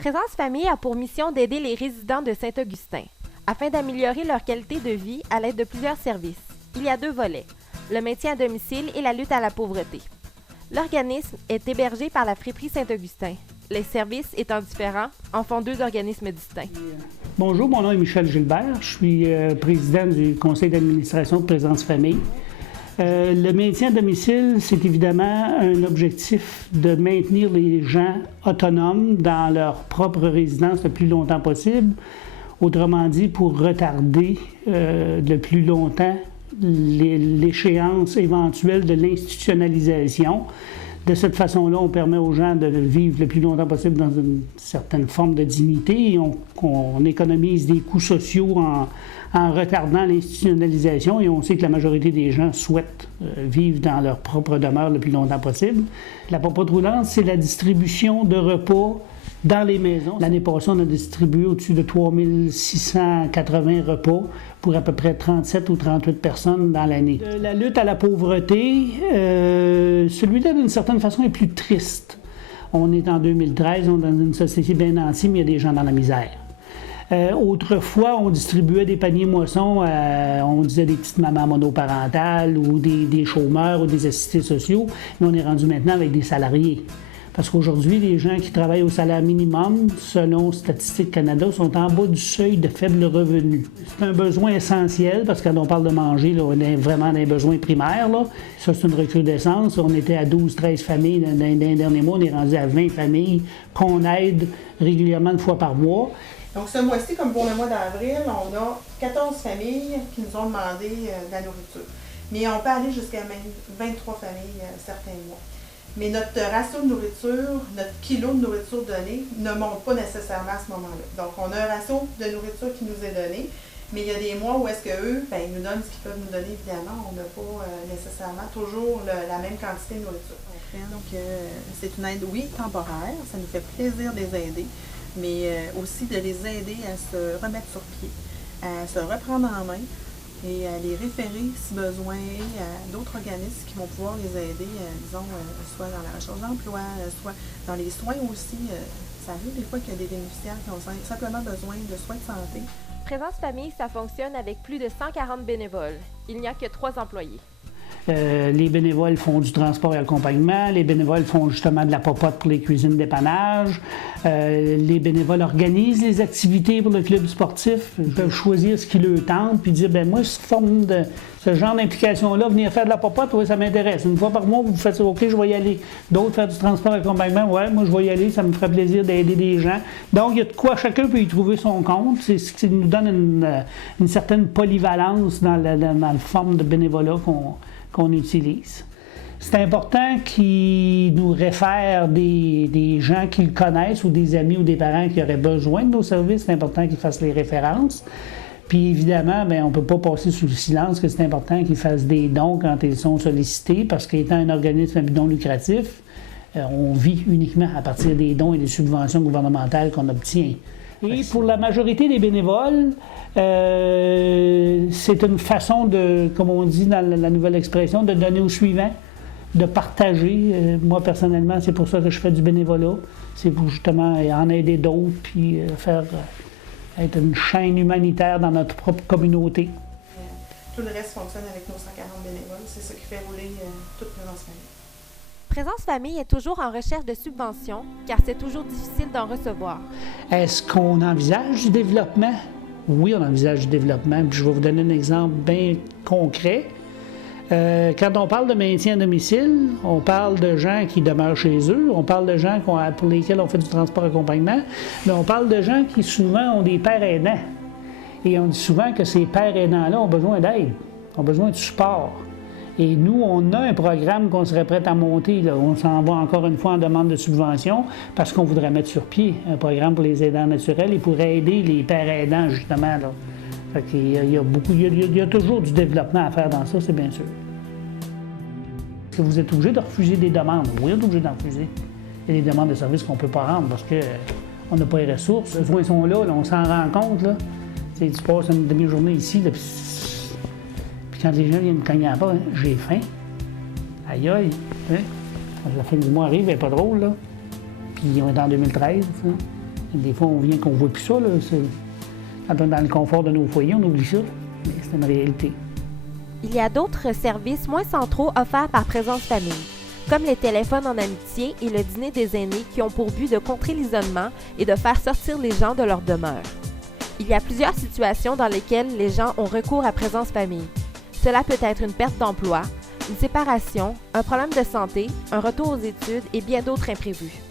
Présence Famille a pour mission d'aider les résidents de Saint-Augustin afin d'améliorer leur qualité de vie à l'aide de plusieurs services. Il y a deux volets, le maintien à domicile et la lutte à la pauvreté. L'organisme est hébergé par la friperie Saint-Augustin. Les services étant différents, en font deux organismes distincts. Bonjour, mon nom est Michel Gilbert. Je suis président du conseil d'administration de Présence Famille. Le maintien à domicile, c'est évidemment un objectif de maintenir les gens autonomes dans leur propre résidence le plus longtemps possible. Autrement dit, pour retarder le plus longtemps l'échéance éventuelle de l'institutionnalisation. De cette façon-là, on permet aux gens de vivre le plus longtemps possible dans une certaine forme de dignité et on économise des coûts sociaux en retardant l'institutionnalisation et on sait que la majorité des gens souhaitent vivre dans leur propre demeure le plus longtemps possible. La popote roulante, c'est la distribution de repas dans les maisons. L'année passée, on a distribué au-dessus de 3680 repas pour à peu près 37 ou 38 personnes dans l'année. La lutte à la pauvreté, celui-là, d'une certaine façon, est plus triste. On est en 2013, on est dans une société bien nantie, mais il y a des gens dans la misère. Autrefois, on distribuait des paniers moissons, on disait des petites mamans monoparentales ou des chômeurs ou des assistés sociaux, mais on est rendu maintenant avec des salariés. Parce qu'aujourd'hui, les gens qui travaillent au salaire minimum, selon Statistique Canada, sont en bas du seuil de faible revenu. C'est un besoin essentiel, parce que quand on parle de manger, là, on est vraiment dans les besoins primaires. Là. Ça, c'est une recrudescence. On était à 12-13 familles dans les derniers mois. On est rendu à 20 familles qu'on aide régulièrement une fois par mois. Donc, ce mois-ci, comme pour le mois d'avril, on a 14 familles qui nous ont demandé de la nourriture. Mais on peut aller jusqu'à 23 familles certains mois. Mais notre ratio de nourriture, notre kilo de nourriture donné ne monte pas nécessairement à ce moment-là. Donc, on a un ratio de nourriture qui nous est donné, mais il y a des mois où est-ce qu'eux, ils nous donnent ce qu'ils peuvent nous donner, évidemment. On n'a pas nécessairement toujours la même quantité de nourriture. Donc, c'est une aide, oui, temporaire. Ça nous fait plaisir de les aider, mais aussi de les aider à se remettre sur pied, à se reprendre en main, et à les référer, si besoin, à d'autres organismes qui vont pouvoir les aider, disons, soit dans la recherche d'emploi, soit dans les soins aussi. Ça arrive des fois qu'il y a des bénéficiaires qui ont simplement besoin de soins de santé. Présence Famille, ça fonctionne avec plus de 140 bénévoles. Il n'y a que 3 employés. Les bénévoles font du transport et accompagnement. Les bénévoles font justement de la popote pour les cuisines dépannage. Les bénévoles organisent les activités pour le club sportif. Ils peuvent choisir ce qui leur tente puis dire, moi, ce genre d'implication-là, venir faire de la popote, oui, ça m'intéresse. Une fois par mois, vous faites ça, OK, je vais y aller. D'autres faire du transport et accompagnement, ouais, moi, je vais y aller, ça me ferait plaisir d'aider des gens. Donc, il y a de quoi chacun peut y trouver son compte. C'est ce qui nous donne une certaine polyvalence dans la forme de bénévolat qu'on utilise. C'est important qu'ils nous réfèrent des gens qu'ils connaissent ou des amis ou des parents qui auraient besoin de nos services. C'est important qu'ils fassent les références. Puis évidemment, on ne peut pas passer sous le silence que c'est important qu'ils fassent des dons quand ils sont sollicités parce qu'étant un organisme à but non lucratif, on vit uniquement à partir des dons et des subventions gouvernementales qu'on obtient. Et pour la majorité des bénévoles, c'est une façon de, comme on dit dans la nouvelle expression, de donner au suivant, de partager. Moi, personnellement, c'est pour ça que je fais du bénévolat. C'est pour justement en aider d'autres, puis être une chaîne humanitaire dans notre propre communauté. Tout le reste fonctionne avec nos 140 bénévoles. C'est ça qui fait rouler toute Présence Famille. Présence Famille est toujours en recherche de subventions, car c'est toujours difficile d'en recevoir. Est-ce qu'on envisage du développement? Oui, on envisage du développement. Puis je vais vous donner un exemple bien concret. Quand on parle de maintien à domicile, on parle de gens qui demeurent chez eux, on parle de gens pour lesquels on fait du transport accompagnement, mais on parle de gens qui souvent ont des pères aidants. Et on dit souvent que ces pères aidants-là ont besoin d'aide, ont besoin de support. Et nous, on a un programme qu'on serait prêt à monter. Là. On s'en va encore une fois en demande de subvention parce qu'on voudrait mettre sur pied un programme pour les aidants naturels et pour aider les pères aidants, justement. Là. Fait qu'il il y a toujours du développement à faire dans ça, c'est bien sûr. Est-ce que vous êtes obligé de refuser des demandes? Oui, on est obligé d'en refuser. Il y a des demandes de services qu'on ne peut pas rendre parce qu'on n'a pas les ressources. Les besoins sont là, on s'en rend compte. Là. Tu passes une demi-journée ici, là, puis quand les gens viennent me cogner à la porte, j'ai faim. Aïe aïe. Hein? Quand la fin du mois arrive, elle n'est pas drôle. Là. Puis on est en 2013. Hein? Des fois, on vient qu'on ne voit plus ça. Là. Quand on est dans le confort de nos foyers, on oublie ça. Mais c'est une réalité. Il y a d'autres services moins centraux offerts par Présence Famille, comme les téléphones en amitié et le dîner des aînés qui ont pour but de contrer l'isolement et de faire sortir les gens de leur demeure. Il y a plusieurs situations dans lesquelles les gens ont recours à Présence Famille. Cela peut être une perte d'emploi, une séparation, un problème de santé, un retour aux études et bien d'autres imprévus.